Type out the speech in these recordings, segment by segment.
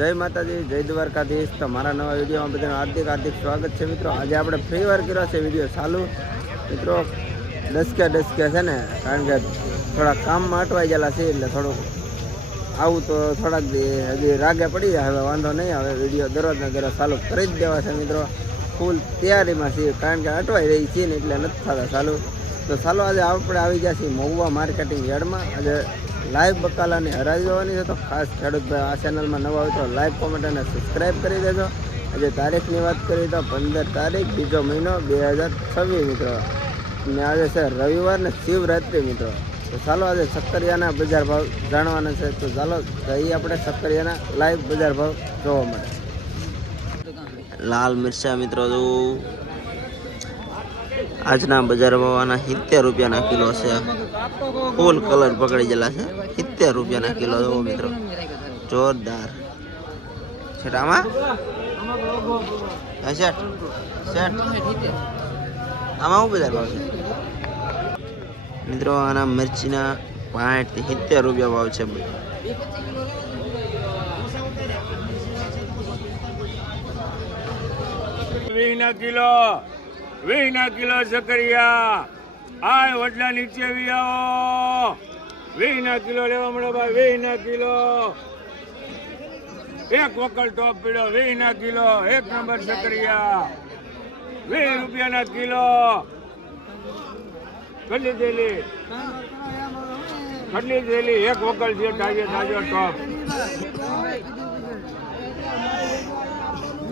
જય માતાજી, જય દ્વારકાધીશ। તો મારા નવા વિડીયોમાં બધાનું હાર્દિક સ્વાગત છે મિત્રો। આજે આપણે ફ્રી વાર કર્યો છે વિડીયો ચાલુ મિત્રો। ડસકે છે ને, કારણ કે થોડા કામમાં અટવાઈ ગયેલા છે, એટલે થોડુંક આવું તો થોડાક હજી રાગે પડી જાય। હવે વાંધો નહીં, હવે વિડીયો દરરોજના દરરોજ ચાલુ કરી જ દેવા છે મિત્રો। ફૂલ તૈયારીમાં છીએ, કારણ કે અટવાઈ રહી છીએ ને એટલે નથી થતા ચાલુ। તો ચાલો આજે આપણે આવી ગયા છીએ મહુવા માર્કેટિંગ યાર્ડમાં। આજે લાઈવ બકાલાની હરાજી જોવાની છે, તો ખાસ ખેડૂત ભાઈ આ ચેનલમાં નવા હોય તો લાઈક, કોમેન્ટ અને સબસ્ક્રાઈબ કરી દેજો। આજે તારીખની વાત કરીએ તો 15 તારીખ 2 મહિનો 2026 મિત્રો, ને આજે છે રવિવાર ને શિવરાત્રિ મિત્રો। તો ચાલો આજે શક્કરિયાના બજાર ભાવ જાણવાના છે। તો ચાલો જઈએ આપણે શક્કરિયાના લાઈવ બજાર ભાવ જોવા મળે। લાલ મિરચા મિત્રો જો આજના બજાર ભાવના 70 રૂપિયાના કિલો છે। ફૂલ કલર પકડી ગયેલા છે। 70 રૂપિયાના કિલો જો મિત્રો, જોરદાર છે। આમાં આમાં શું બજાર ભાવ છે મિત્રો? આના મિર્ચીના 60 થી 70 રૂપિયા ભાવ છે। વીના કિલો શક્કરિયા આ વડલા નીચે વી આવો। 20 કિલો લેવા મળે ભાઈ, 20 કિલો એક વકલ ટોપ પીડો। 20 કિલો 1 નંબર શક્કરિયા 20 રૂપિયાના કિલો। કેટલી થેલી 1 વકલ છે, તાજો ટોપ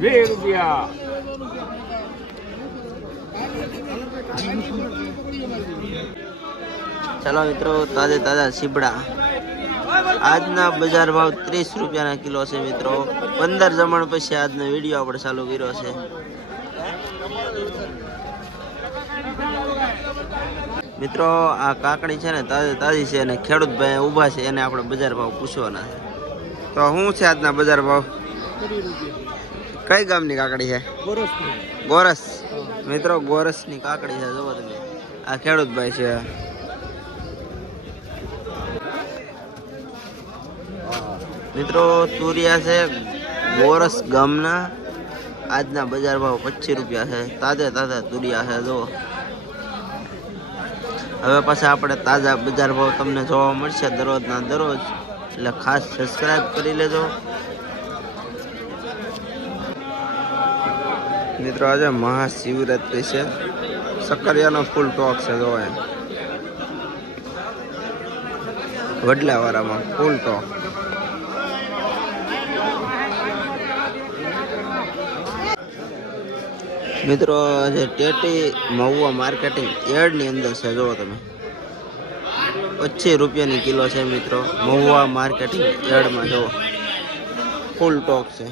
20 રૂપિયા। ચાલો મિત્રો, તાજા સીબડા આજના બજાર ભાવ 30 રૂપિયાના કિલો છે મિત્રો। 15 જમણ પછી આજનો વિડીયો આપણે ચાલુ કર્યો છે। મિત્રો આ કાકડી છે ને તાજી છે, અને ખેડૂત ભાઈ ઊભા છે, એને આપણે બજાર ભાવ પૂછવાના છે। તો શું છે આજના બજાર ભાવ? કઈ ગામની કાકડી છે? ગોરસ મિત્રો, ગોરસની કાકડી છે, જુઓ તમે। આ ખેડૂત ભાઈ છે। મિત્રો તુરિયા છે ગોરસ ગામના, આજના બજાર ભાવ 25 રૂપિયા છે। તાજા તુરિયા છે જો। હવે પાછા આપણે તાજા બજાર ભાવ તમને જોવા મળશે દરરોજના દરરોજ, એટલે ખાસ સબસ્ક્રાઈબ કરી લેજો મિત્રો। આજે મહાશિવરાત્રિ છે, શક્કરિયાનો ફૂલ ટોક છે જો, વડલાવાળામાં ફૂલ ટોક। મિત્રો આજે ટેટી મહુવા માર્કેટિંગ યાર્ડની અંદર છે, જુઓ તમે। 25 રૂપિયાની કિલો છે મિત્રો, મહુવા માર્કેટિંગ યાર્ડમાં જુઓ, ફૂલ ટોક છે।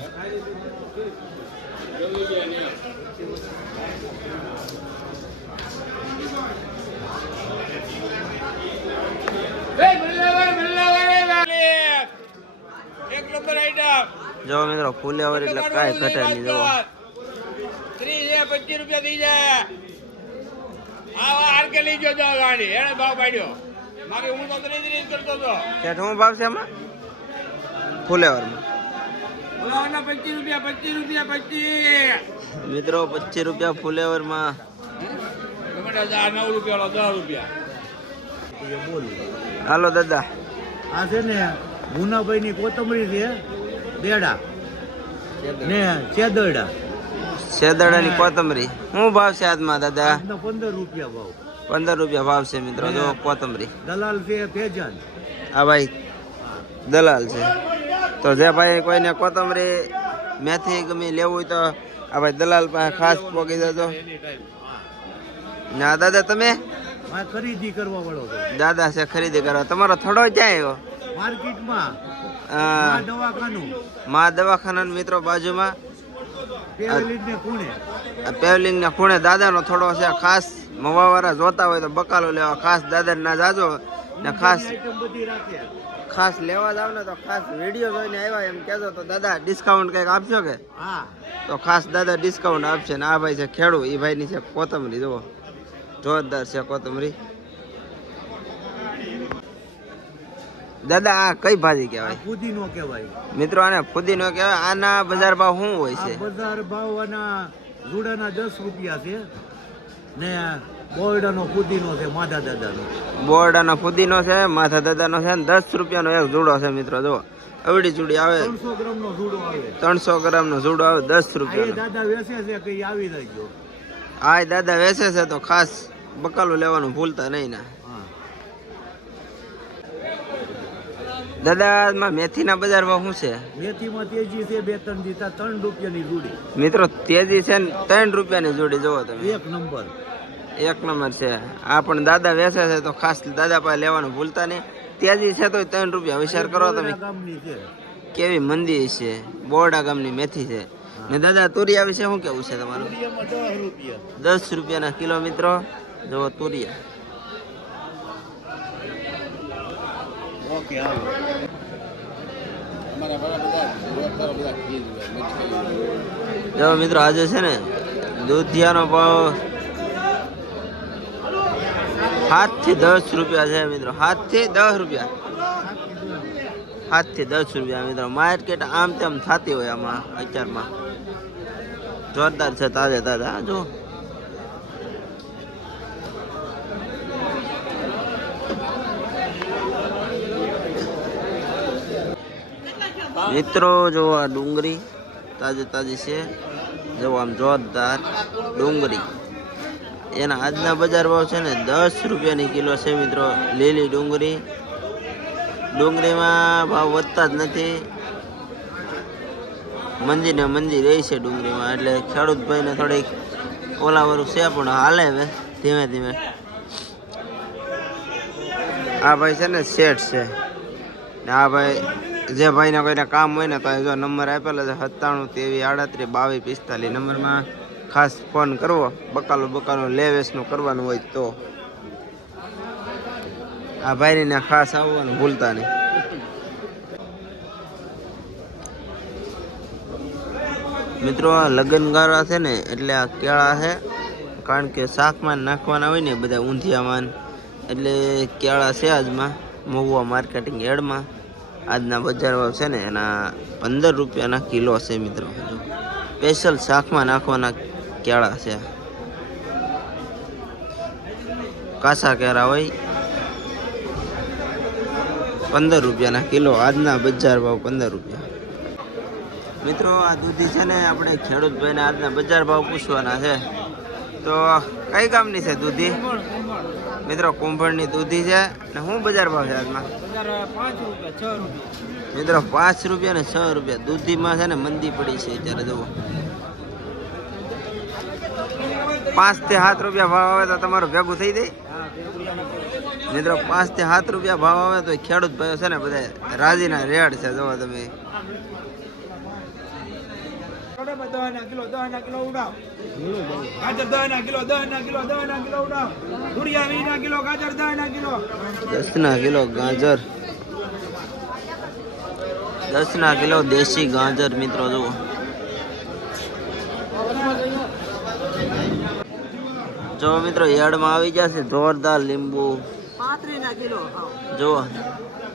જો મિત્રો ફુલેવર એટલે કાંઈ ઘટે નહીં, જુઓ 25 રૂપિયા થઈ જાય। આવા હાર કે લઈ જજો ગાડી, એને ભાવ પાડ્યો મારે, હું તો 30 કરતો હતો। ક્યાં શું ભાવ છે આમાં ફુલેવરમાં? 25 રૂપિયા મિત્રો 25 રૂપિયા ફુલેવરમાં। ટમેટા 9 રૂપિયા 10 રૂપિયા। હાલો દાદા, આ છે ને મુનાભાઈ ની કોથમરી છે, બેડા ને શેદડાની કોથમરી શું ભાવ છે આજમાં દાદા? 15 રૂપિયા ભાવ। 15 રૂપિયા ભાવ છે મિત્રો, જો કોથમરી। દલાલ છે ફેજાન, આ ભાઈ દલાલ છે। તો જે ભાઈ કોઈને કોથમરી મેથી ગમે લેવું હોય તો આ ભાઈ દલાલ પાસે ખાસ પોગી જજો। ના દાદા તમે ખરીદી કરવા વાળો દાદા છે, ખરીદી કરવા। તમારો થોડો ક્યાં આવ્યો? માર્કેટમાં દવાખાનું, મા દવાખાના મિત્રો બાજુમાં પેવલિંગ ના ખૂણે દાદાનો થોડો છે। ખાસ મવાવાળા જોતા હોય તો બકાલો લેવા ખાસ દાદા ના જાજો, ને ખાસ લેવા જાવ ને તો ખાસ વિડીયો જોઈને આવ્યા એમ કહેજો, તો દાદા ડિસ્કાઉન્ટ કંઈક આપશો કે? હા, તો ખાસ દાદા ડિસ્કાઉન્ટ આપશે। ને આ ભાઈ છે ખેડૂત, એ ભાઈની છે કોથમરી, જુઓ જોરદાર છે કોથમરી। દાદા આ કઈ ભાજી આ કહેવાય? ફુદીનો કહેવાય. મિત્રો આને ફુદીનો કહેવાય. આના બજાર ભાવ શું હોય આ છે? બજાર ભાવ આના જુડાના 10 રૂપિયા છે ને બોરડાનો ફુદીનો છે માધા દાદાનો. બોરડાનો ફુદીનો છે, માથા દાદાનો છે, 10 રૂપિયાનો એક જુડો છે મિત્રો. જો અવડી ચૂડી આવે, 300 ગ્રામનો જુડો આવે. 300 ગ્રામનો જુડો આવે 10 આ એ રૂપિયાનો. દાદા વેચે છે કે ઈ આવી રહેજો. આ દાદા વેચે છે તો ખાસ બકાલું લેવાનું ભૂલતા નહીં ને. હા. દાદા માં મેથીના બજાર ભાવ શું છે? મેથીમાં તેજી છે 2-3 દીતા 3 રૂપિયાની જુડી. મિત્રો તેજી છે ને 3 રૂપિયાની જોડી. જોવો તમે, એક નંબર. એક નંબર છે. આ પણ દાદા વેચે છે તો ખાસ દાદા પાસે લેવાનું ભૂલતા નહીં. તેજી છે તો 3 રૂપિયા. વિચાર કરો તમે ગામની છે. કેવી મંદી છે. બોરડા ગામની મેથી છે. ને દાદા તુરિયા વિશે શું કેવું છે તમારું? તુરિયામાં 10 રૂપિયા. 10 રૂપિયાના કિલો મિત્રો. જો તુરિયા. ઓકે હાલો. જો મિત્રો આજે છે ને દૂધિયાનો ભાવ 7 થી 10 રૂપિયા છે મિત્રો. 7 થી 10 રૂપિયા. 7 થી 10 રૂપિયા મિત્રો. માર્કેટ આમ તેમ થતી હોય આમાં અત્યારમાં. જોરદાર છે, તાજે તાજા. જો મિત્રો જો આ ડુંગળી તાજી તાજી છે. જો આમ જોરદાર ડુંગળી. એના આજના બજાર ભાવ છે ને 10 રૂપિયાની કિલો છે મિત્રો. લીલી ડુંગળી. ડુંગળીમાં ભાવ વધતા જ નથી. મંદી ને મંદી રહી છે ડુંગળીમાં. એટલે ખેડૂત ભાઈને થોડીક ઓલાવાળું છે પણ હાલે હવે ધીમે ધીમે. આ ભાઈ છે ને શેઠ છે ને આ ભાઈ જે ભાઈને કોઈને કામ હોય ને તો જો નંબર આપેલો છે 97 23 38 42 નંબરમાં ખાસ ફોન કરવો. બકાલું લે વેચનું કરવાનું હોય તો આ ભાઈને ખાસ આવવાનું ભૂલતા નહીં. મિત્રો આ લગ્નગાળા છે ને એટલે આ કેળા છે. કારણ કે શાકમાં નાખવાના હોય ને બધા ઊંધિયામાં, એટલે કેળા છે આજમાં મહુવા માર્કેટિંગ યાર્ડમાં. આજના બજાર ભાવ છે ને એના 15 રૂપિયાના કિલો છે મિત્રો. સ્પેશિયલ શાકમાં નાખવાના કેળા છે. કાસા કેળા હોય 15 રૂપિયાના કિલો. આજના બજાર ભાવ 15 રૂપિયા. મિત્રો આ દૂધી છે ને આપણે ખેડૂત ભાઈને આજના બજાર ભાવ પૂછવાના છે. તો કઈ ગામની છે દૂધી? મિત્રો કુંભળની દૂધી છે. ને શું બજાર ભાવ છે આજમાં? મિત્રો 5 રૂપિયા ને 6 રૂપિયા. દૂધીમાં છે ને મંદી પડી છે અત્યારે. જુઓ 5 થી 7 રૂપિયા ભાવ આવે તો તમારું ભેગું થઈ જાય મિત્રો. 5 થી 7 રૂપિયા ભાવ આવે તો ખેડૂત ભાઈઓ છે ને બધા રાજીના રેડ છે. જુઓ તમે દસના કિલો ગાજર. 10 કિલો દેશી ગાજર મિત્રો. જુઓ જો મિત્રો યાર્ડમાં આવી ગયા છે જોરદાર લીંબુ. 35 કિલો. જુઓ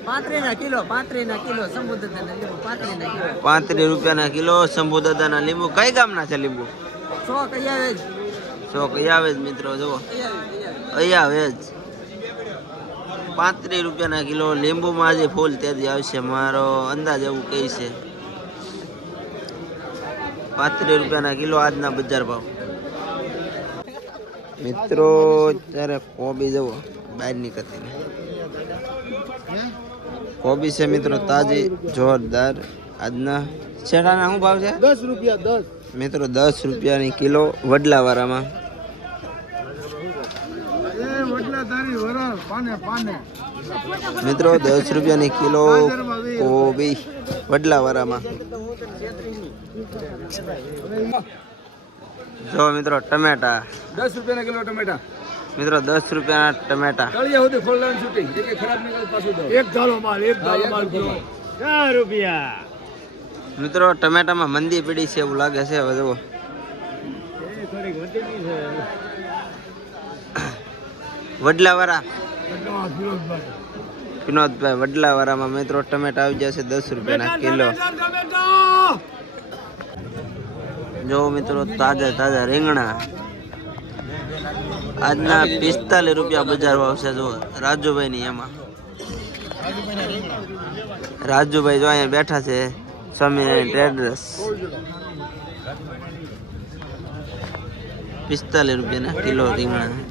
35 કિલો. 35 કિલો સંબોધના લીંબુ. 35 કિલો. 35 રૂપિયાના કિલો શંભુ દાદાના લીંબુ. કઈ ગામના છે લીંબુ? 100 કયાવેજ. 100 કયાવેજ મિત્રો. જુઓ અહીંયા વેજ 35 રૂપિયાના કિલો. લીંબુમાં આજે ફૂલ તેજી આવશે મારો અંદાજ એવું કહે છે. 35 રૂપિયાના કિલો આજના બજાર ભાવ મિત્રો. ત્યારે કોબી જવો બહાર નીકળતી કોબી છે મિત્રો તાજી જોરદાર. આજના શેઠાના શું ભાવ છે? 10 રૂપિયા. 10 મિત્રો 10 રૂપિયાની કિલો વડલાવાળામાં. મિત્રો 10 રૂપિયાની કિલો કોબી વડલાવાળામાં. જો મિત્રો ટમેટા 10 રૂપિયાના કિલો ટમેટા. મિત્રો 10 રૂપિયાના ટમેટા. તળિયા સુધી ખોલવાનું છૂટી. એક ખરાબ નીકળે પાછું દો. એક ધારો માલ. 4 રૂપિયા. મિત્રો ટમેટામાં મંદી પડી છે એવું લાગે છે. હવે જુઓ વડલાવાળા વિનોદભાઈ વડલાવાળામાં મિત્રો ટમેટા આવી જશે 10 રૂપિયાના કિલો. જો મિત્રો તાજા તાજા રીંગણા આજના 45 રૂપિયા બજાર ભાવ છે. જો રાજુભાઈ ની એમાં રાજુભાઈ જો અહીંયા બેઠા છે સ્વામિનારાયણ ટ્રેડર્સ. 45 રૂપિયાના કિલો રીંગણા.